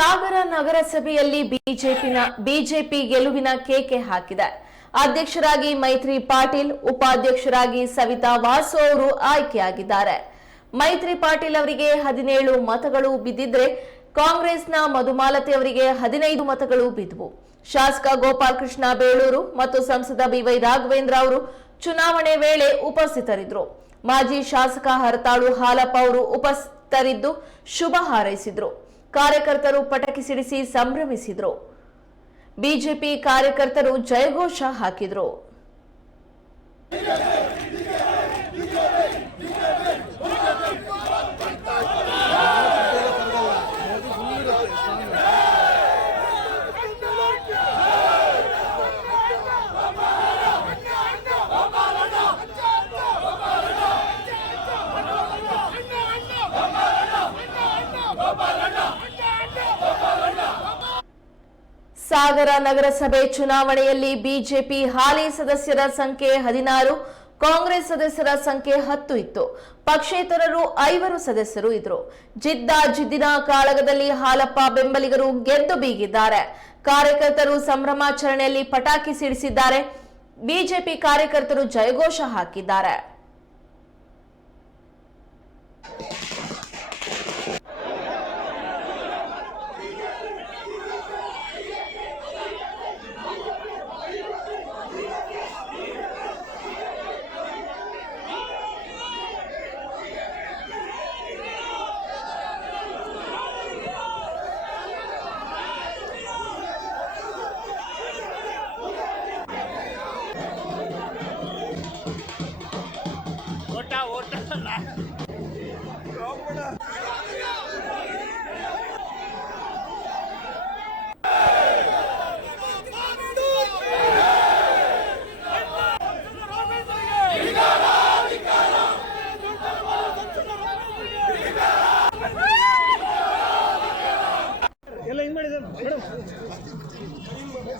ಸಾಗರ ನಗರಸಭೆಯಲ್ಲಿ ಬಿಜೆಪಿನ ಬಿಜೆಪಿ ಗೆಲುವಿನ ಕೇಕೆ ಹಾಕಿದೆ. ಅಧ್ಯಕ್ಷರಾಗಿ ಮೈತ್ರಿ ಪಾಟೀಲ್, ಉಪಾಧ್ಯಕ್ಷರಾಗಿ ಸವಿತಾ ವಾಸು ಅವರು ಆಯ್ಕೆಯಾಗಿದ್ದಾರೆ. ಮೈತ್ರಿ ಪಾಟೀಲ್ ಅವರಿಗೆ ಹದಿನೇಳು ಮತಗಳು ಬಿದ್ದಿದ್ರೆ ಕಾಂಗ್ರೆಸ್ನ ಮಧುಮಾಲತಿ ಅವರಿಗೆ ಹದಿನೈದು ಮತಗಳು ಬಿದ್ದವು ಶಾಸಕ ಗೋಪಾಲ್ ಕೃಷ್ಣ ಬೇಳೂರು ಮತ್ತು ಸಂಸದ ಬಿವೈ ರಾಘವೇಂದ್ರ ಅವರು ಚುನಾವಣೆ ವೇಳೆ ಉಪಸ್ಥಿತರಿದ್ದರು. ಮಾಜಿ ಶಾಸಕ ಹರತಾಳು ಹಾಲಪ್ಪ ಅವರು ಉಪಸ್ಥಿತರಿದ್ದು ಶುಭ ಹಾರೈಸಿದ್ರು. ಕಾರ್ಯಕರ್ತರು ಪಟಾಕಿ ಸಿಡಿಸಿ ಸಂಭ್ರಮಿಸಿದ್ರು. ಬಿಜೆಪಿ ಕಾರ್ಯಕರ್ತರು ಜಯಘೋಷ ಹಾಕಿದ್ರು. ಸಾಗರ ನಗರಸಭೆ ಚುನಾವಣೆಯಲ್ಲಿ ಬಿಜೆಪಿ ಹಾಲಿ ಸದಸ್ಯರ ಸಂಖ್ಯೆ ಹದಿನಾರು, ಕಾಂಗ್ರೆಸ್ ಸದಸ್ಯರ ಸಂಖ್ಯೆ ಹತ್ತು ಇತ್ತು. ಪಕ್ಷೇತರರು ಐವರು ಸದಸ್ಯರು ಇದ್ರು. ಜಿದ್ದ ಜಿದ್ದಿನ ಕಾಳಗದಲ್ಲಿ ಹಾಲಪ್ಪ ಬೆಂಬಲಿಗರು ಗೆದ್ದು ಬೀಗಿದ್ದಾರೆ. ಕಾರ್ಯಕರ್ತರು ಸಂಭ್ರಮಾಚರಣೆಯಲ್ಲಿ ಪಟಾಕಿ ಸಿಡಿಸಿದ್ದಾರೆ. ಬಿಜೆಪಿ ಕಾರ್ಯಕರ್ತರು ಜಯಘೋಷ ಹಾಕಿದ್ದಾರೆ.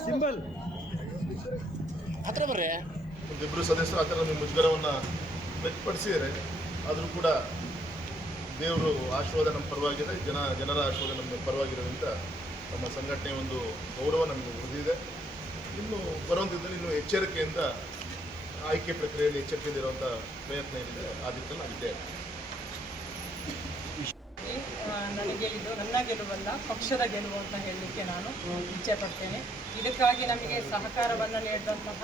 ಸಿಂಬಲ್. ಹತ್ರ ಬರ್ರಿ. ಒಂದಿಬ್ಬರು ಸದಸ್ಯರು ಆ ಥರ ನಿಮ್ಮ ಮುಜುಗರವನ್ನು ವ್ಯಕ್ತಪಡಿಸಿದರೆ ಆದರೂ ಕೂಡ ದೇವರು ಆಶೀರ್ವಾದ ನಮ್ಮ ಪರವಾಗಿದೆ ಜನ ಜನರ ಆಶೀರ್ವಾದ ನಮ್ಮ ಪರವಾಗಿರೋದ್ರಿಂದ ನಮ್ಮ ಸಂಘಟನೆ ಒಂದು ಗೌರವ ನಮಗೆ ಉಳಿದಿದೆ. ಇನ್ನು ಬರುವಂಥದ್ದು ಇನ್ನು ಎಚ್ಚರಿಕೆಯಿಂದ ಆಯ್ಕೆ ಪ್ರಕ್ರಿಯೆಯಲ್ಲಿ ಎಚ್ಚರಿಕೆಯಿಂದ ಇರುವಂಥ ಪ್ರಯತ್ನ ಏನಿದೆ ಆ ದಿಕ್ಕಲ್ಲಿ ಆ, ಇದು ನನ್ನ ಗೆಲುವಲ್ಲ ಪಕ್ಷದ ಗೆಲುವು ಅಂತ ಹೇಳಲಿಕ್ಕೆ ನಾನು ಇಚ್ಛೆ ಪಡ್ತೇನೆ ಇದಕ್ಕಾಗಿ ನಮಗೆ ಸಹಕಾರವನ್ನು ನೀಡಿದಂತಹ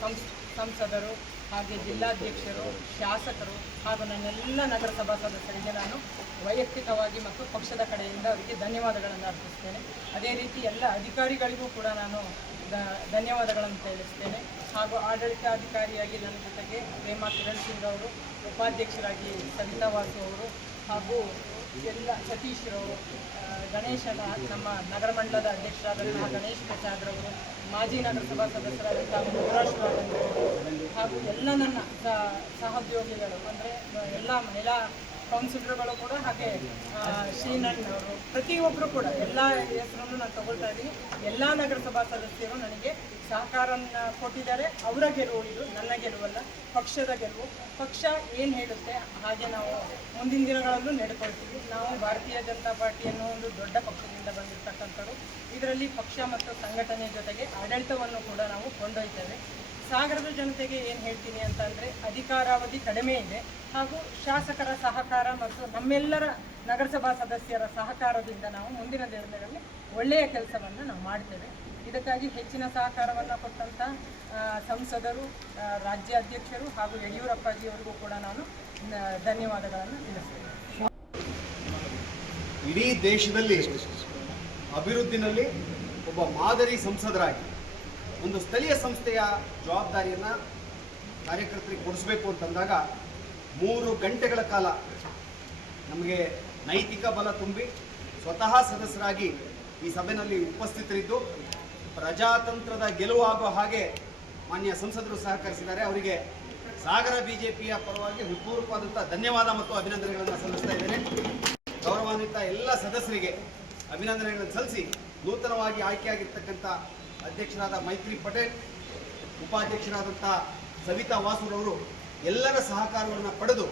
ಸಂಸ್- ಸಂಸದರು ಹಾಗೆ ಜಿಲ್ಲಾಧ್ಯಕ್ಷರು, ಶಾಸಕರು ಹಾಗೂ ನನ್ನೆಲ್ಲ ನಗರಸಭಾ ಸದಸ್ಯರಿಗೆ ನಾನು ವೈಯಕ್ತಿಕವಾಗಿ ಮತ್ತು ಪಕ್ಷದ ಕಡೆಯಿಂದ ಅವರಿಗೆ ಧನ್ಯವಾದಗಳನ್ನು ಅರ್ಪಿಸ್ತೇನೆ. ಅದೇ ರೀತಿ ಎಲ್ಲ ಅಧಿಕಾರಿಗಳಿಗೂ ಕೂಡ ನಾನು ಧನ್ಯವಾದಗಳನ್ನು ತಿಳಿಸ್ತೇನೆ. ಹಾಗೂ ಆಡಳಿತಾಧಿಕಾರಿಯಾಗಿ ನನ್ನ ಜೊತೆಗೆ ಪ್ರೇಮಾ ಕಿರಣ್ ಸಿಂಗ್ ಅವರು, ಉಪಾಧ್ಯಕ್ಷರಾಗಿ ಸವಿತಾ ವಾಸು ಅವರು ಹಾಗೂ ಎಲ್ಲ ಸತೀಶ್ರವರು ಗಣೇಶನ ನಮ್ಮ ನಗರ ಮಂಡಲದ ಅಧ್ಯಕ್ಷರಾದಂತಹ ಗಣೇಶ್ ಪ್ರಸಾದ್ರವರು ಮಾಜಿ ನಗರಸಭಾ ಸದಸ್ಯರಾದಂತಹ ಮುರುಘರಾಶ್ವರವರು ಹಾಗೂ ಎಲ್ಲ ನನ್ನ ಸಹ- ಸಹೋದ್ಯೋಗಿಗಳು, ಅಂದರೆ ಎಲ್ಲ ಮಹಿಳಾ ಕೌನ್ಸಿಲರ್ಗಳು ಕೂಡ ಹಾಗೆ ಅವರು ಪ್ರತಿಯೊಬ್ಬರು ಕೂಡ ಎಲ್ಲ ಹೆಸರನ್ನು ನಾನು ತಗೊಳ್ತಾ ಇದ್ದೀನಿ. ಎಲ್ಲ ನಗರಸಭಾ ಸದಸ್ಯರು ನನಗೆ ಸಹಕಾರನ ಕೊಟ್ಟಿದ್ದಾರೆ, ಅವರ ಗೆಲುವು ಇದು, ನನ್ನ ಗೆಲುವಲ್ಲ ಪಕ್ಷದ ಗೆಲುವು. ಪಕ್ಷ ಏನು ಹೇಳುತ್ತೆ, ಹಾಗೆ ನಾವು ಮುಂದಿನ ದಿನಗಳಲ್ಲೂ ನಡ್ಕೊಳ್ತೀವಿ. ನಾವು ಭಾರತೀಯ ಜನತಾ ಪಾರ್ಟಿ ಅನ್ನೋ ಒಂದು ದೊಡ್ಡ ಪಕ್ಷದಿಂದ ಬಂದಿರತಕ್ಕಂಥದ್ದು. ಇದರಲ್ಲಿ ಪಕ್ಷ ಮತ್ತು ಸಂಘಟನೆ ಜೊತೆಗೆ ಆಡಳಿತವನ್ನು ಕೂಡ ನಾವು ಕೊಂಡೊಯ್ತೇವೆ. ಸಾಗರದ ಜನತೆಗೆ ಏನು ಹೇಳ್ತೀನಿ ಅಂತಂದರೆ ಅಧಿಕಾರಾವಧಿ ಕಡಿಮೆ ಇದೆ. ಹಾಗೂ ಶಾಸಕರ ಸಹಕಾರ ಮತ್ತು ನಮ್ಮೆಲ್ಲರ ನಗರಸಭಾ ಸದಸ್ಯರ ಸಹಕಾರದಿಂದ ನಾವು ಮುಂದಿನ ದಿನಗಳಲ್ಲಿ ಒಳ್ಳೆಯ ಕೆಲಸವನ್ನು ನಾವು ಮಾಡ್ತೇವೆ. ಇದಕ್ಕಾಗಿ ಹೆಚ್ಚಿನ ಸಹಕಾರವನ್ನು ಕೊಟ್ಟಂಥ ಸಂಸದರು ರಾಜ್ಯ ರಾಜ್ಯಾಧ್ಯಕ್ಷರು ಹಾಗೂ ಯಡಿಯೂರಪ್ಪಾಜಿಯವರಿಗೂ ಕೂಡ ನಾನು ಧನ್ಯವಾದಗಳನ್ನು ತಿಳಿಸ್ತೇನೆ. ಇಡೀ ದೇಶದಲ್ಲಿ ಅಭಿವೃದ್ಧಿನಲ್ಲಿ ಒಬ್ಬ ಮಾದರಿ ಸಂಸದರಾಗಿ ಒಂದು ಸ್ಥಳೀಯ ಸಂಸ್ಥೆಯ ಜವಾಬ್ದಾರಿಯನ್ನು ಕಾರ್ಯಕರ್ತರಿಗೆ ಕೊಡಿಸ್ಬೇಕು ಅಂತಂದಾಗ ಮೂರು ಗಂಟೆಗಳ ಕಾಲ ನಮಗೆ ನೈತಿಕ ಬಲ ತುಂಬಿ ಸ್ವತಃ ಸದಸ್ಯರಾಗಿ ಈ ಸಭೆಯಲ್ಲಿ ಉಪಸ್ಥಿತರಿದ್ದು ಪ್ರಜಾತಂತ್ರದ ಗೆಲುವು ಹಾಗೆ ಮಾನ್ಯ ಸಂಸದರು ಸಹಕರಿಸಿದ್ದಾರೆ. ಅವರಿಗೆ ಸಾಗರ ಬಿಜೆಪಿಯ ಪರವಾಗಿ ಹೃತ್ಪೂರ್ವಕವಾದಂಥ ಧನ್ಯವಾದ ಮತ್ತು ಅಭಿನಂದನೆಗಳನ್ನು ಸಲ್ಲಿಸ್ತಾ ಇದ್ದೇನೆ. ಗೌರವಾನ್ವಿತ ಎಲ್ಲ ಸದಸ್ಯರಿಗೆ ಅಭಿನಂದನೆಗಳನ್ನು ಸಲ್ಲಿಸಿ ನೂತನವಾಗಿ ಆಯ್ಕೆಯಾಗಿರ್ತಕ್ಕಂಥ ಅಧ್ಯಕ್ಷರಾದ ಮೈತ್ರಿ ಪಟೇಲ್ ಉಪಾಧ್ಯಕ್ಷರಾದಂಥ ಸವಿತಾ ವಾಸುರವರು ಎಲ್ಲರ ಸಹಕಾರವನ್ನು ಪಡೆದು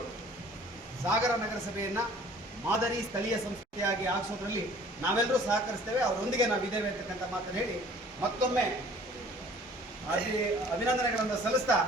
ಸಾಗರ ನಗರಸಭೆಯನ್ನು ಮಾದರಿ ಸ್ಥಳೀಯ ಸಂಸ್ಥೆಯಾಗಿ ಆಗಿಸೋದ್ರಲ್ಲಿ ನಾವೆಲ್ಲರೂ ಸಹಕರಿಸ್ತೇವೆ. ಅವರೊಂದಿಗೆ ನಾವಿದ್ದೇವೆ ಅಂತಕ್ಕಂಥ ಮಾತನ್ನು ಹೇಳಿ ಮತ್ತೊಮ್ಮೆ ಅಭಿ, ಅಭಿನಂದನೆಗಳನ್ನು ಸಲ್ಲಿಸ್ತಾ